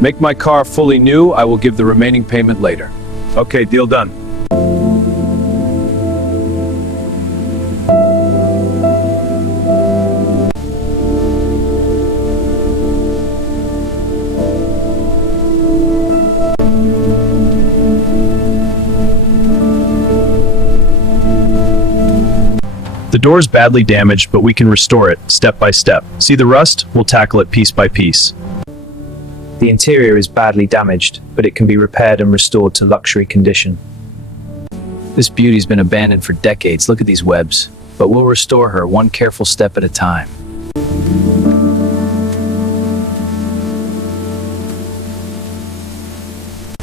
Make my car fully new, I will give the remaining payment later. Okay, deal done. The door's badly damaged, but we can restore it, step by step. See the rust? We'll tackle it piece by piece. The interior is badly damaged, but it can be repaired and restored to luxury condition. This beauty's been abandoned for decades, look at these webs. But we'll restore her one careful step at a time.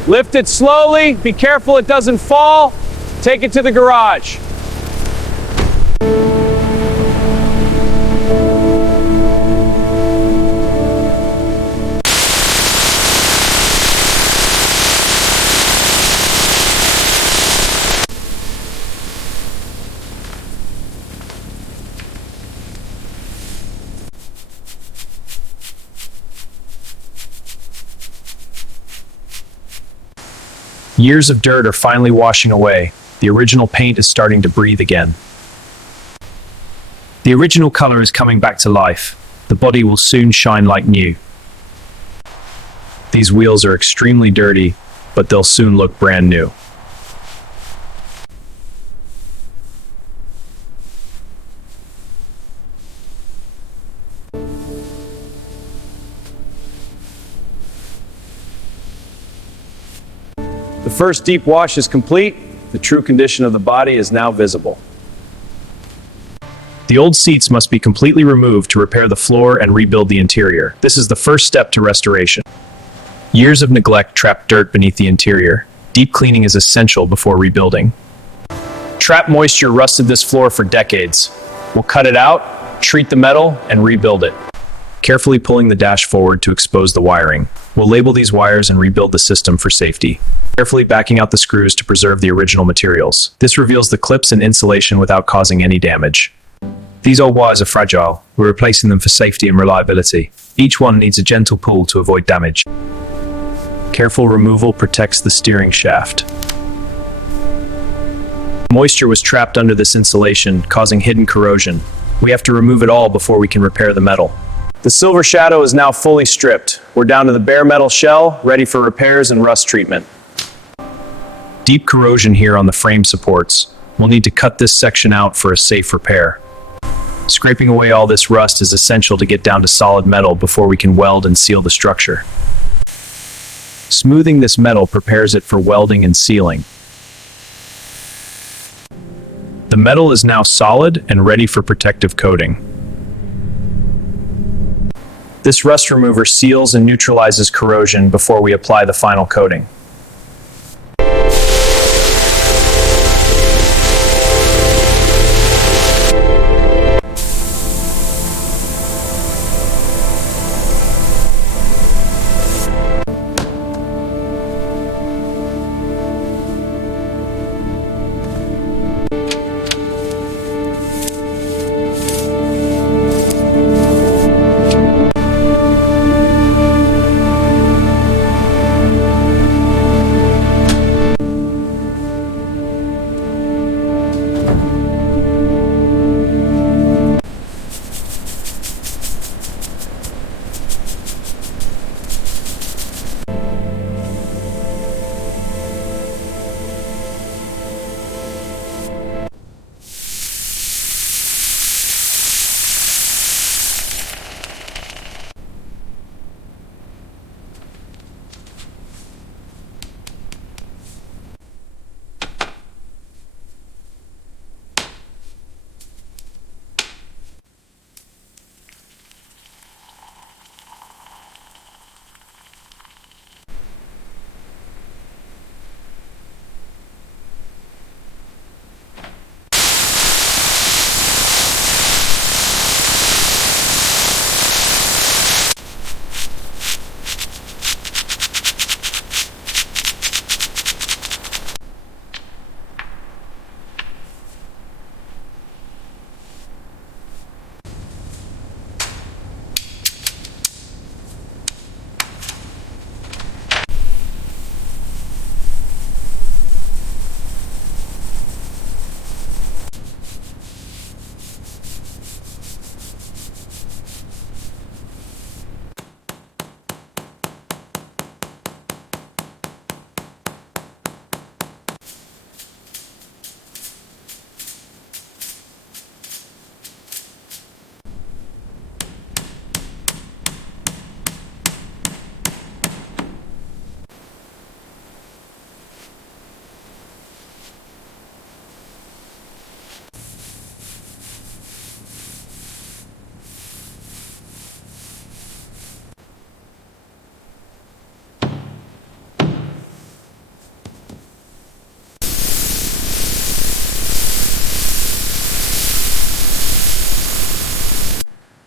Lift it slowly, be careful it doesn't fall. Take it to the garage. Years of dirt are finally washing away. The original paint is starting to breathe again. The original color is coming back to life. The body will soon shine like new. These wheels are extremely dirty, but they'll soon look brand new. The first deep wash is complete. The true condition of the body is now visible. The old seats must be completely removed to repair the floor and rebuild the interior. This is the first step to restoration. Years of neglect trap dirt beneath the interior. Deep cleaning is essential before rebuilding. Trapped moisture rusted this floor for decades. We'll cut it out, treat the metal, and rebuild it. Carefully pulling the dash forward to expose the wiring. We'll label these wires and rebuild the system for safety. Carefully backing out the screws to preserve the original materials. This reveals the clips and insulation without causing any damage. These old wires are fragile. We're replacing them for safety and reliability. Each one needs a gentle pull to avoid damage. Careful removal protects the steering shaft. Moisture was trapped under this insulation, causing hidden corrosion. We have to remove it all before we can repair the metal. The silver shadow is now fully stripped. We're down to the bare metal shell, ready for repairs and rust treatment. Deep corrosion here on the frame supports. We'll need to cut this section out for a safe repair. Scraping away all this rust is essential to get down to solid metal before we can weld and seal the structure. Smoothing this metal prepares it for welding and sealing. The metal is now solid and ready for protective coating. This rust remover seals and neutralizes corrosion before we apply the final coating.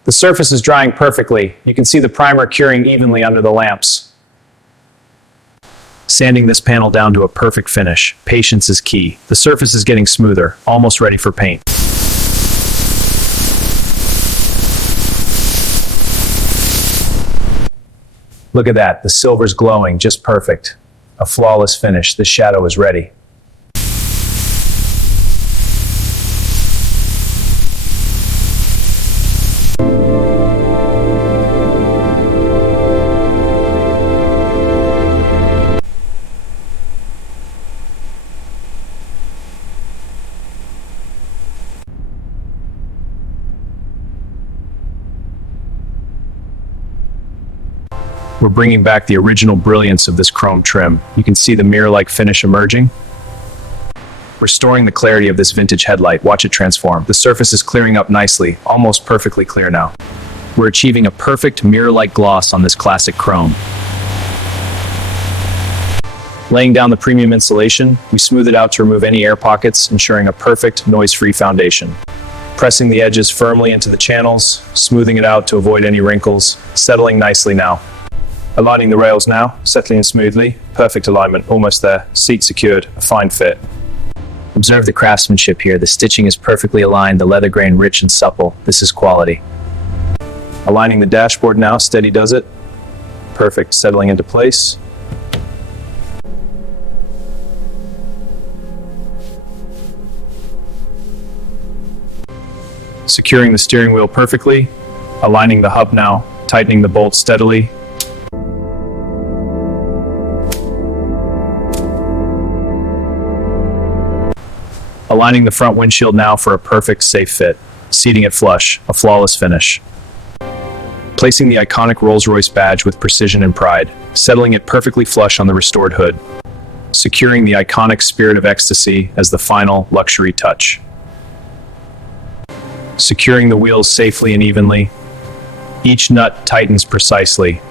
The surface is drying perfectly. You can see the primer curing evenly under the lamps. Sanding this panel down to a perfect finish. Patience is key. The surface is getting smoother, almost ready for paint. Look at that, the silver's glowing, just perfect. A flawless finish, this shadow is ready. We're bringing back the original brilliance of this chrome trim. You can see the mirror-like finish emerging. Restoring the clarity of this vintage headlight, watch it transform. The surface is clearing up nicely, almost perfectly clear now. We're achieving a perfect mirror-like gloss on this classic chrome. Laying down the premium insulation, we smooth it out to remove any air pockets, ensuring a perfect, noise-free foundation. Pressing the edges firmly into the channels, smoothing it out to avoid any wrinkles, settling nicely now. Aligning the rails now, settling in smoothly, perfect alignment, almost there, seat secured, a fine fit. Observe the craftsmanship here. The stitching is perfectly aligned, the leather grain rich and supple. This is quality. Aligning the dashboard now, steady does it. Perfect, settling into place. Securing the steering wheel perfectly, aligning the hub now, tightening the bolt steadily. Aligning the front windshield now for a perfect, safe fit. Seating it flush, a flawless finish. Placing the iconic Rolls-Royce badge with precision and pride, settling it perfectly flush on the restored hood. Securing the iconic Spirit of Ecstasy as the final luxury touch. Securing the wheels safely and evenly. Each nut tightens precisely.